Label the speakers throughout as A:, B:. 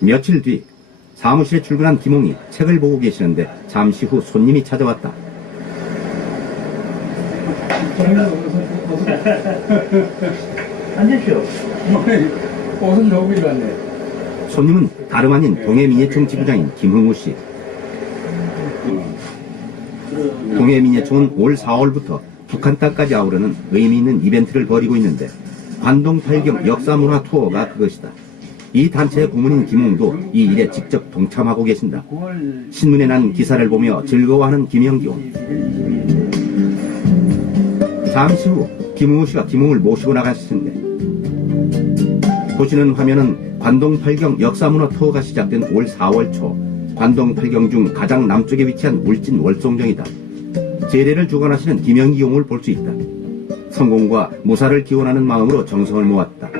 A: 며칠 뒤 사무실에 출근한 김홍이 책을 보고 계시는데 잠시 후 손님이 찾아왔다.
B: 앉으시오.
C: 옷은 너무 입었네.
A: 손님은 다름 아닌 동해민예총 지부장인 김흥우 씨. 동해민예총은 올 4월부터 북한 땅까지 아우르는 의미 있는 이벤트를 벌이고 있는데 관동 팔경 역사문화 투어가 그것이다. 이 단체의 고문인 김홍도 이 일에 직접 동참하고 계신다. 신문에 난 기사를 보며 즐거워하는 김영기원. 잠시 후 김웅우 씨가 김웅을 모시고 텐데 보시는 화면은 관동 팔경 역사문화 투어가 시작된 올 4월 초 관동 팔경 중 가장 남쪽에 위치한 울진 월송정이다. 제례를 주관하시는 김영기 용을 볼 수 있다. 성공과 무사를 기원하는 마음으로 정성을 모았다.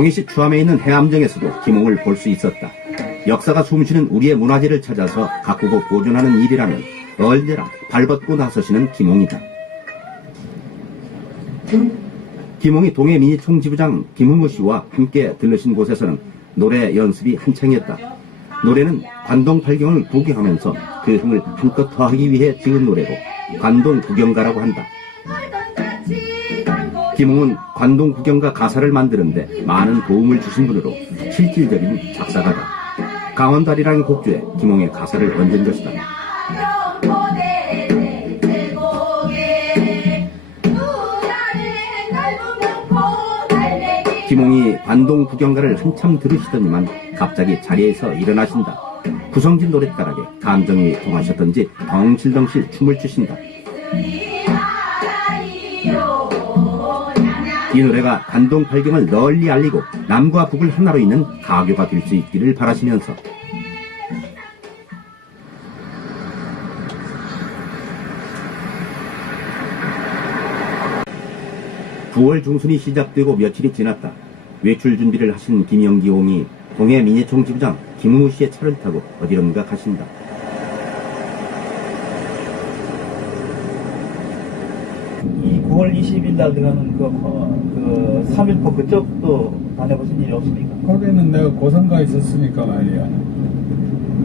A: 동해시 추암에 있는 해암정에서도 김홍을 볼 수 있었다. 역사가 숨쉬는 우리의 문화재를 찾아서 가꾸고 보존하는 일이라면 얼려라 발벗고 나서시는 김홍이다. 김홍이 동해 미니총 지부장 김흥우 씨와 함께 들르신 곳에서는 노래 연습이 한창이었다. 노래는 관동 팔경을 구경하면서 그 흥을 한껏 더하기 위해 지은 노래로 관동 구경가라고 한다. 김웅은 관동 구경가 가사를 만드는데 많은 도움을 주신 분으로 실질적인 작사가다. 강원다리라는 곡주에 김웅의 가사를 얹은 것이다. 김웅이 관동 구경가를 한참 들으시더니만 갑자기 자리에서 일어나신다. 구성진 노랫가락에 감정이 통하셨던지 덩실덩실 춤을 추신다. 이 노래가 관동 팔경을 널리 알리고 남과 북을 하나로 잇는 가교가 될 수 있기를 바라시면서 구월 중순이 시작되고 며칠이 지났다. 외출 준비를 하신 김영기홍이 동해 민예총 지부장 김웅우 씨의 차를 타고 어디론가 가신다.
B: 9월 20일 날 들어가는 그, 어, 그 3일포 그쪽도 다녀보신 일이 없습니까?
C: 거기는 내가 고성가 있었으니까 말이야.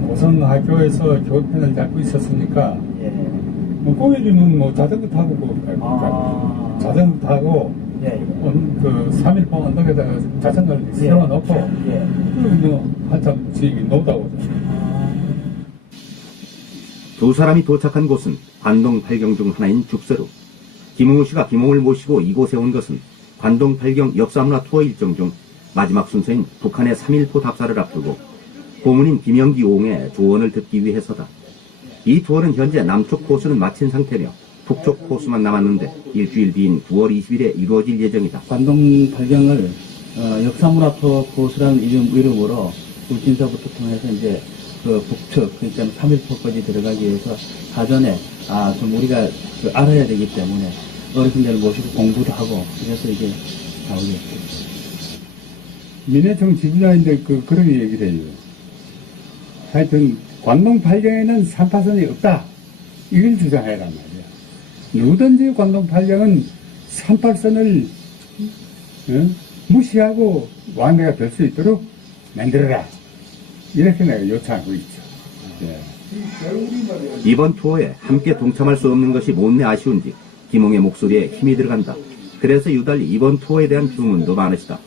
C: 고성 학교에서 교편을 잡고 있었으니까,
B: 예.
C: 뭐, 거기는 뭐 자전거 타고 그,
B: 아.
C: 자전거 타고,
B: 예. 예.
C: 언- 그 3일포 언덕에다가 자전거를 세워놓고,
B: 예.
C: 그리고 뭐 한참 지금 놀다 오죠.
A: 두 사람이 도착한 곳은 관동 팔경 중 하나인 죽서루. 김웅우 씨가 김웅을 모시고 이곳에 온 것은 관동 팔경 역사문화 투어 일정 중 마지막 순서인 북한의 3.1포 답사를 앞두고 고문인 김영기 옹의 조언을 듣기 위해서다. 이 투어는 현재 남쪽 코스는 마친 상태며 북쪽 코스만 남았는데 일주일 뒤인 9월 20일에 이루어질 예정이다.
B: 관동 발경을 어, 역사문화 투어 코스라는 이름, 이름으로 울진서부터 통해서 이제 그 북측, 그러니까 3일포까지 들어가기 위해서 사전에 아, 좀 우리가 그 알아야 되기 때문에 어르신들을 모시고 공부도 하고 그래서 이게 나오게 됐죠.
C: 민해청 지부장인데 그, 그런 얘기를 해요. 하여튼, 관동 팔경에는 3파선이 없다. 이걸 주장해란 말이야. 누구든지 관동 팔경은 38선을 어? 무시하고 왕래가 될 수 있도록 만들어라. 이렇게 내가 요청하고 있죠. 예.
A: 이번 투어에 함께 동참할 수 없는 것이 못내 아쉬운지 김홍의 목소리에 힘이 들어간다. 그래서 유달리 이번 투어에 대한 주문도 많으시다.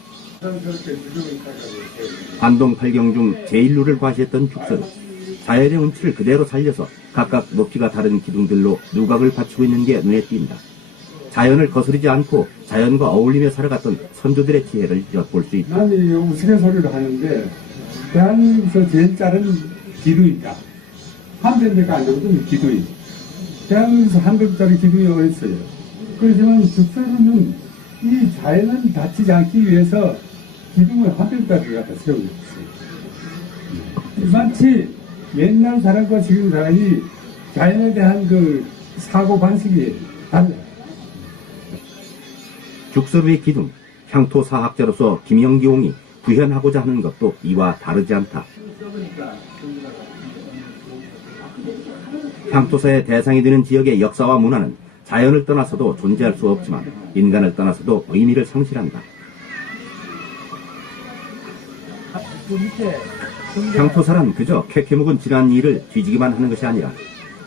A: 관동 팔경 중 제1루를 과시했던 죽선 자연의 운치를 그대로 살려서 각각 높이가 다른 기둥들로 누각을 갖추고 있는 게 눈에 띈다. 자연을 거스르지 않고 자연과 어울리며 살아갔던 선조들의 지혜를 엿볼 수 있다.
C: 나는 이 우스갯소리를 하는데, 대한민국에서 제일 짧은 기둥이다. 한편대가 안 되거든, 기둥이. 대한민국에서 한글짜리 기둥이 어딨어요. 그렇지만 죽서루는 이 자연을 다치지 않기 위해서 기둥을 한편짜리 갖다 세우고 있어요. 마치 옛날 사람과 지금 사람이 자연에 대한 그 사고 방식이 달라요.
A: 죽서루의 기둥, 향토 사학자로서 김영기홍이 구현하고자 하는 것도 이와 다르지 않다. 향토사의 대상이 되는 지역의 역사와 문화는 자연을 떠나서도 존재할 수 없지만 인간을 떠나서도 의미를 상실한다. 향토사란 그저 캐캐묵은 지난 일을 뒤지기만 하는 것이 아니라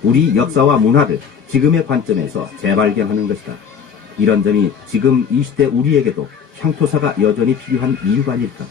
A: 우리 역사와 문화를 지금의 관점에서 재발견하는 것이다. 이런 점이 지금 이 시대 우리에게도 향토사가 여전히 필요한 이유가 아닐까.